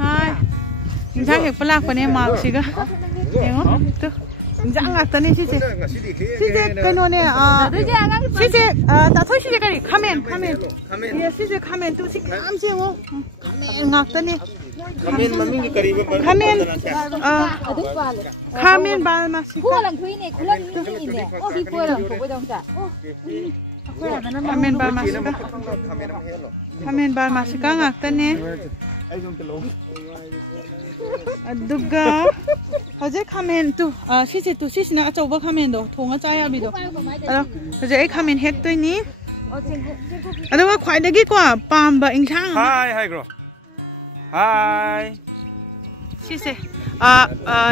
Hai. Enjang hek pelak pa ne mak siga. Yengo. Tuh. Enjang ngak tani sih. Sih kano ne sih ta thoi sih kari kamen. Iya sih kamen tuh sih am sih ngo. Kamen ngak tani. Kamen mami ki kari ba. Kamen bal ma sih. Kulang thui ne kulang ni ne. Oh di pulang ko dong ta. Kamen bal ma sih. Kamen bal ma sih ngak tani. Aduga Hajay kamen tu sisi tu sisi na achaw ba kamen do thonga chaya bi do alo hajay kamen hek toi ni aduga khwai dagi kwa pam ba enjang Hi bro. Hi. sisi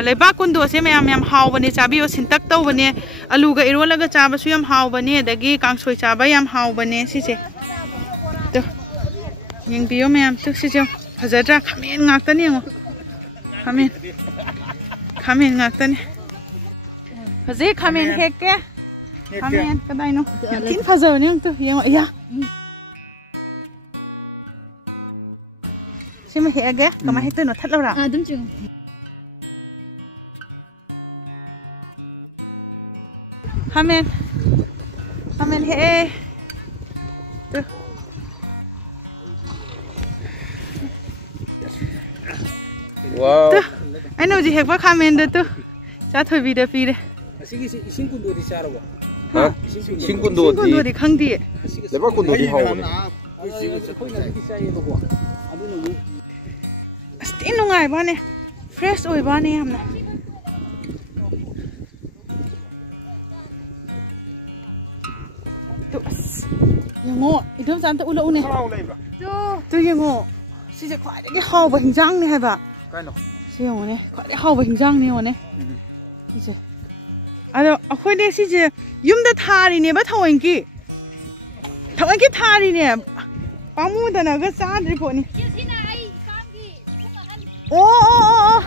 leba kundo se mayam haw bani chabi o sintak taw bani alu ga irol ga chaba su yam haw bani dagi kangsoi chaba yam haw bani sisi to yeng biyo mayam tu sisi hajadra kamen ngak tani ngo kamen ngak tani hajay kamen hek ke kamen kadai no tin phajaw ni tu yeng ya sima he age kama he tu no that lora dum chung kamen he tu Wow. I know ji hek ba kamen de tu cha thoi bi de pi de Isin kundo di saro ba. Ha? Isin kundo di khang di leba kundo di haw. Astin nungai ba ne fresh oi ba ne hamna tu yango idom san ta ulo une tu yango si je khwai de haw ba hinjang ne ha ba Kai no. si yango ne khwai de haw ba hinjang ne one si je ado akhoi de si je yum da thari ne ba thawang ki thari ne pamu da na ga sa dri po ni Oh.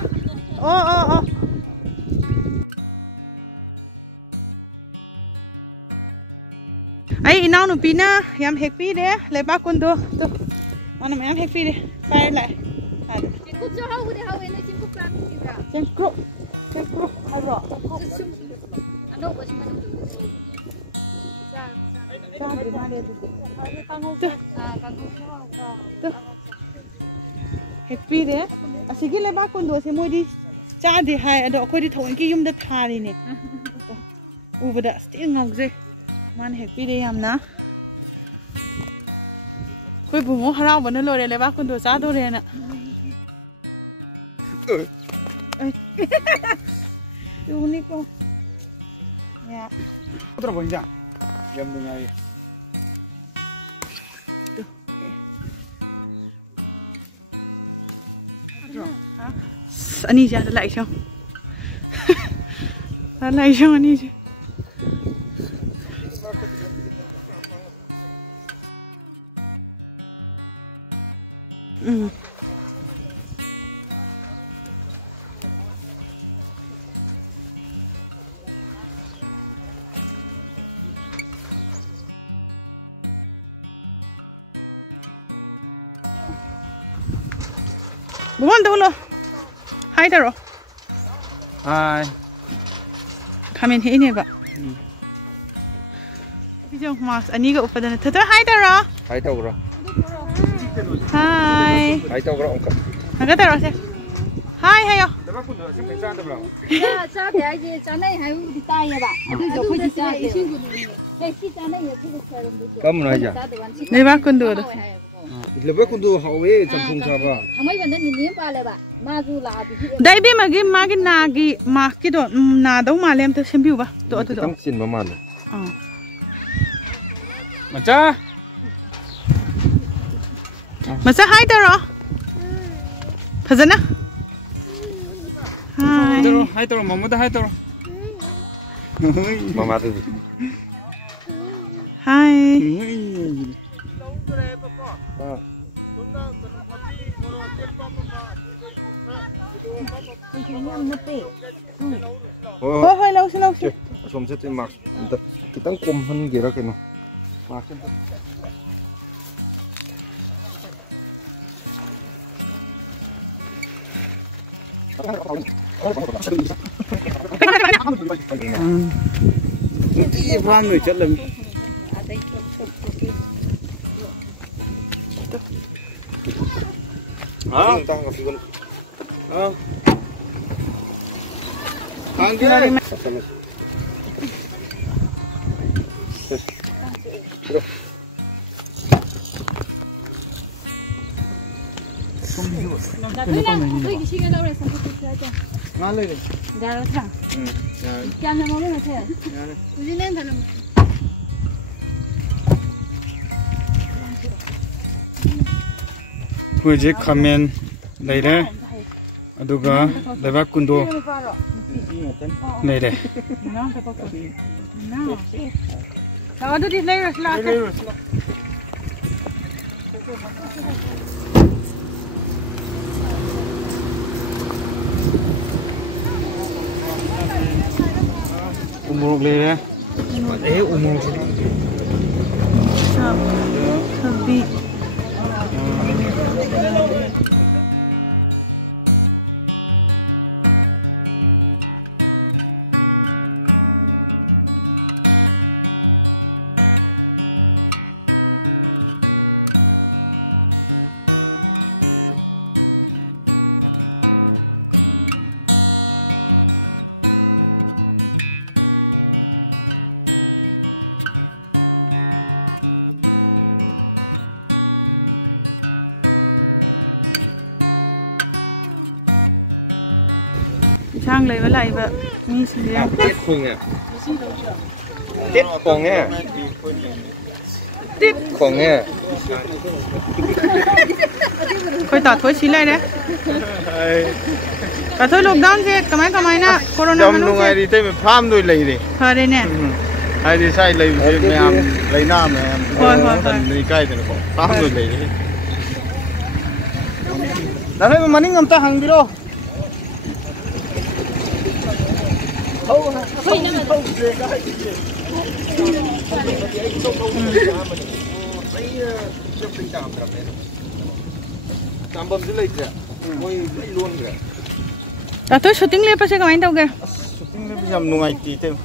Ay inaw no pina yam hekpi de leba kundo to mana yam hekpi de pai lại ku cho hau de hau ne chim ku plan ki ga chen kro aro ano ba chim sa de ma de kang ho to hekpi de asigi leba kundo se moi di cha de hai ado khoi di thon ki yum da thari ne ubada stil ngau je man hekpi de yam na khoi bu mo harau ban lo re leba kundo cha do re na tu ni ko ya Otro bon ya. Yam ngai. Anh ra lại xong lại xong anh đi bukan tuh lo hai taro Hi. kamen he ne ba video mas ani ga upadana thata hai taro Hi tawra. hai Hi tawra ongka. naga taro se hai hayo Leba kundo sim me chan tabla. cha de ai cha nai hai di tai ya ba adu jo khoi di cha isin ku ni he si cha nai ya thi ko ram de Kam na ja. ne ba kundo do Leba kundo hawe champung cha ba. amai ban ni ni pa le ba ma ju la bi dai bi magi nagi maki do na dau ma lem to sembiu ba to to Tang sin ba man. ah masa hai taro phajana Hai taro mamu da hai taro. Mama tu. hai Hoi lâu xíu Som sẽ mặc. Cái tăng cùm hơn kia đó cái nó. Mặc farm noi chatlam tang ka figon Kuji kamen leire aduga leba kundo leire Ada di leire selatan. umur leire umur Sabi. Trang lấy với lại vợ mi xử lý tết khùng à tết khùng nghe tết khùng nghe coi tỏ thối xí lại đấy cả thôi lockdown gì cái máy na corona dom luôn ai đi tới mình farm đôi lấy đi khờ đây nè ai đi sai lấy mẹ em lấy nam mẹ em đi cay thì nó có farm đôi lấy đi đã thấy mà mình ngâm ta hàng đi đâu Cả tôi shooting lên pasal kemain tau ke?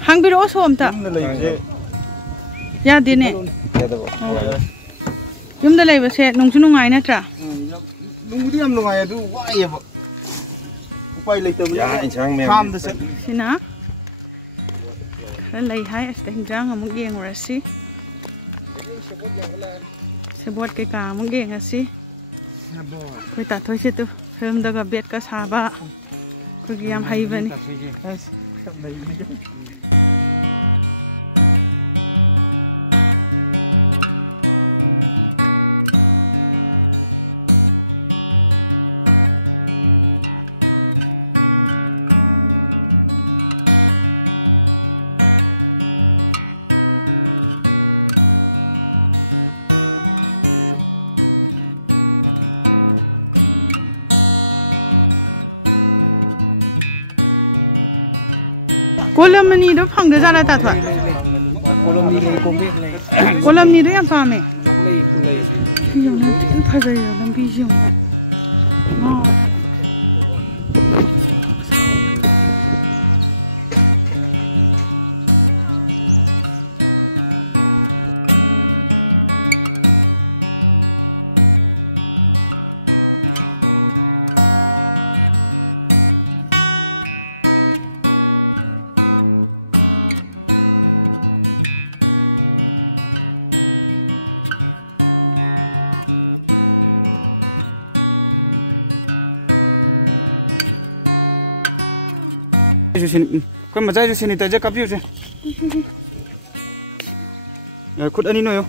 Hang biru som tak? Ya di ne. Jom dah lagi pasal nungsu nungai na tra. Nunggu dia nungai tu wah ya bu. Upay leiter ya enjang mem. Ham tu set. Sina. Khara hai as enjang amuk geng rasi. Sebut ke ka amuk geng rasi. Koi tak thoi situ. Film dah bet ka sahaba. Koi giam hai bani. Kolam ni do phang de jala ta thwa kolam ni le kombe le kolam ni do yam fa me le kulai yong na tin pha ga yo lam bi yong na ngo Kau macam je sini taja kapiu je. Kut ani no yo.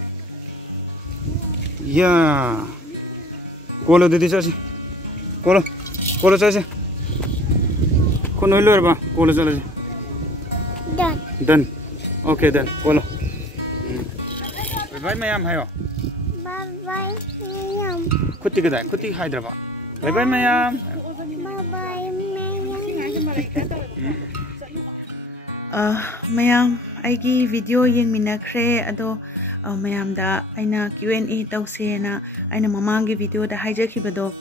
Ya. Kolo de disa si. Kolo saja. Kau no luar ba. Kolo saja. Done. Okay done. Kolo. Bye bye mayam hayo. Bye bye mayam. Kuti kedai. Kuti Hyderabad. Bye bye mayam. Bye bye mayam. Mayam aigi video yeng minakre ado mayam da aina Q&A tause na aina mamangi video da hijack bado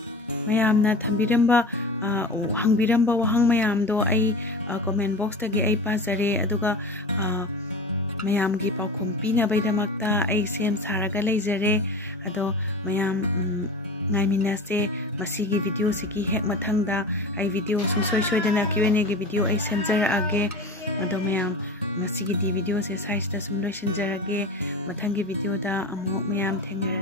mayam na thambiramba hangbiram ba wahang mayam do ai comment box tagi ai pazare aduga mayam gi paukhum pina bai damakta ai sem saraga leijare ado mayam ngai minase masigi video sigi hek mathangda ai video sungsoi soidana Q&A gi video ai semjara age ado mayam ngasigi di video se size da sum loishin jarage mathangi video da amok mayam thengar